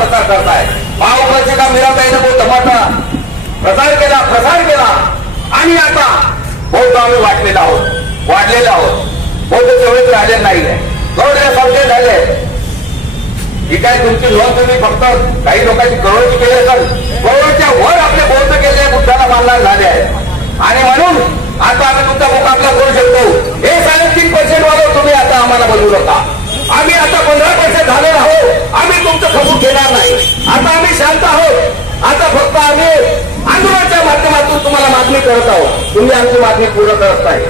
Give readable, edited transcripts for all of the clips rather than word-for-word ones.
प्रचार करताय। महाउपाचे का मीराबाईने बहुत धमाका प्रसार केला आणि आता बहुत आम्ही वाढलेलो आहोत। बहुत तेवढेच राहिलेले नाहीये, थोड्यासारखे झाले। ही काय तुमची नोंद तुम्ही फक्त काही लोकांची करोडची केली असेल, करोडच्या वर आपले बौद्ध केले बुद्धाला मानणार झाले आहे। आणि म्हणून आता आम्ही तुमचा मुकाबला करू शकतो। हे 3.5% वाले तुम्ही आता आम्हाला बोलवू नका। आम्ही आता 15% झालेलो आहोत। आम्ही तुमचं कबूल घेणार नाही। आता आम्ही शांत आहोत। आता फक्त आम्ही आंदोलनाच्या माध्यमातून तुम्हाला मागणी करत आहोत। तुम्ही आमची मागणी पूर्ण करत नाही।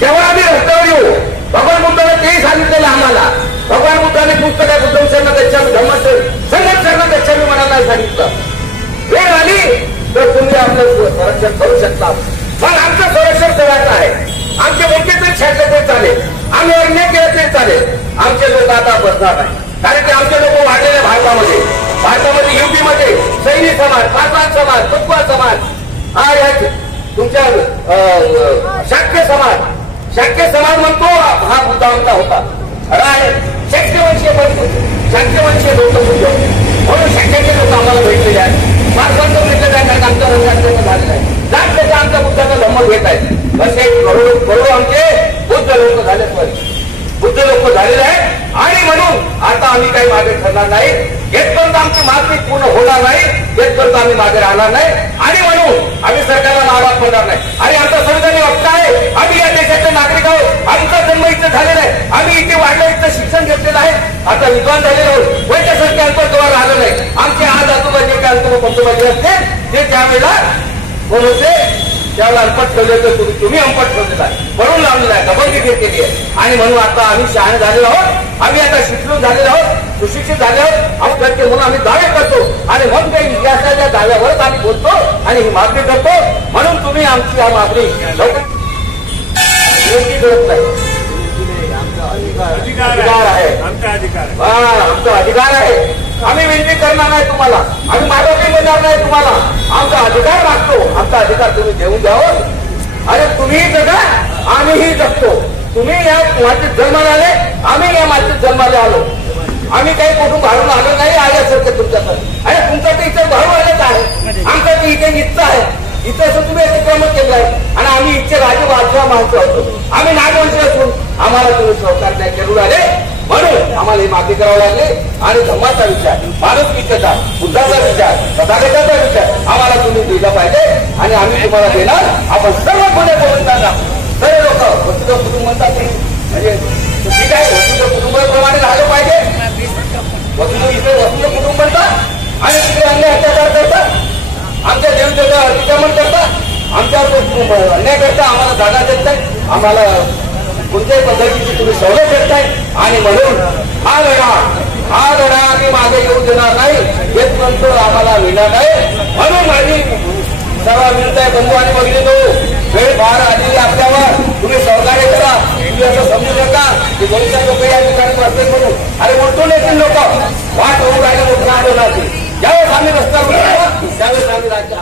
जेव्हा आम्ही रस्त्यावर येऊ, भगवान बुद्धाने तेही सांगितलेलं आम्हाला। भगवान बुद्धाने पुस्तकात बुद्धं शरणं गच्छामि धम्मं शरणं गच्छामि म्हणायला सांगितलं। वेळ आली तर तुम्ही आपलं संरक्षण करू शकता। पण आमचं संरक्षण करायचं आहे। आमचे मोठे तरी छाटले तरी चालेल, आम्ही अन्याय केला तरी चालेल। आमचे लोक आता बसणार नाही, कारण की आमचे लोक वाढलेले भारतामध्ये युपीमध्ये सैनिक समाज, पासवान समाज, पटवार समाज, हा तुमच्या शाक्य समाज म्हणतो हा मुद्दा आमचा होता। शाक्यवंशीय लोक म्हणून शाक्याचे लोक आम्हाला भेटलेले आहेत। पासवांचं भेटलेलं आहे, कारण आमचा रंगाचं झालेलं आहे। लाख त्याचा आमच्या बुद्धाचा धम्म घेत आहेत। असे करोडो आमचे बुद्ध लोक झालेले आहेत। आणि म्हणून आता आम्ही काही मागे ठरणार नाही। येथपर्यंत आमची मागणी पूर्ण होणार नाही, येथपर्यंत आम्ही मागे राहणार नाही। आणि म्हणून आम्ही सरकारला नाराज पडणार नाही। आणि आमचा संविधानिक हक्क आहे, आम्ही या देशाचे नागरिक आहोत। आमचा जन्म इथे झालेला आहे, आम्ही इथे वाढलं, इथं शिक्षण घेतलेलं आहे, आता विद्वान झालेलो आहोत। वैद्यसारखे अंतर्गत राहिलं नाही। आमचे आज आजोबा जे काय पंतोबाजी असते ते त्यावेळेला कोण होते, त्यावेळेला अंपट ठेवले होते, तुम्ही अंपट ठेवलेला आहे, म्हणून लावलेला आहे, दबंगी केली आहे। आणि म्हणून आता आम्ही शहाणे झालेलो आहोत, आम्ही आता शिक्षण झालेलो आहोत, सुशिक्षित झाले आहोत। आम्ही करते म्हणून आम्ही दावे करतो आणि मग काही इतिहासाच्या दाव्यावरच आम्ही बोलतो आणि ही मागणी करतो। म्हणून तुम्ही आमची हा मागणी विनंती करत नाही। अधिकार आहे, आमचा अधिकार आहे। आम्ही विनंती करणार नाही तुम्हाला, आम्ही मागणी करणार नाही तुम्हाला। आमचा अधिकार मागतो, आमचा अधिकार तुम्ही देऊन द्यावं। अरे तुम्हीही जगा, आम्हीही जगतो। तुम्ही या मातीत जन्माला आले, आम्ही या मातीत जन्माला आलो। आम्ही काही कुठून भाडून आलो नाही आल्यासारखं तुमच्याकडे। अरे तुमचं ते इथे भाडून आलेच आहे, आमचं ते इथे इच्छा आहे। इथं असं तुम्ही अतिक्रमण केलं आहे आणि आम्ही इथे राजे वाजवा माणसं होतो। आम्ही नागवंशी असून आम्हाला तुम्ही सहकार नाही करू आले, म्हणून आम्हाला ही मागणी करावी लागली। आणि धम्माचा विचार, माणुसकीचा, बुद्धाचा विचार, तथागताचा विचार आम्हाला तुम्ही दिला पाहिजे आणि आम्ही तुम्हाला देणार। आपण सर्व कोणी बोलताना सर्व लोक वसुध कुटुंब म्हणतात, म्हणजे ठीक आहे, वसुध कुटुंबाप्रमाणे राहिलं पाहिजे। वसुध कुटुंब म्हणतात आणि तिथे अन्य अत्याचार करतात, आमच्या देवतेचं अतिक्रमण करतात, आमच्यावर अन्याय करता, आम्हाला जागा देत नाही, आम्हाला कोणत्याही पद्धतीची तुम्ही सवलत देत नाही। आणि म्हणून हा लढा आम्ही मागे येऊ देणार नाही, येथपर्यंत आम्हाला मिळणार नाही। म्हणून माझी सर्व विनंती आहे, बंधू आणि भगिनींनो, वेळ फार आलेली आपल्यावर, तुम्ही सहकार्य करा। तुम्ही असं समजू नका की दोनशे लोक या ठिकाणी बसले म्हणून, अरे मोठून येतील लोक वाट होऊ राहिले मोठ्या आंदोलनाची। ज्यावेळेस आम्ही रस्त्यावर त्यावेळेस आम्ही राज्य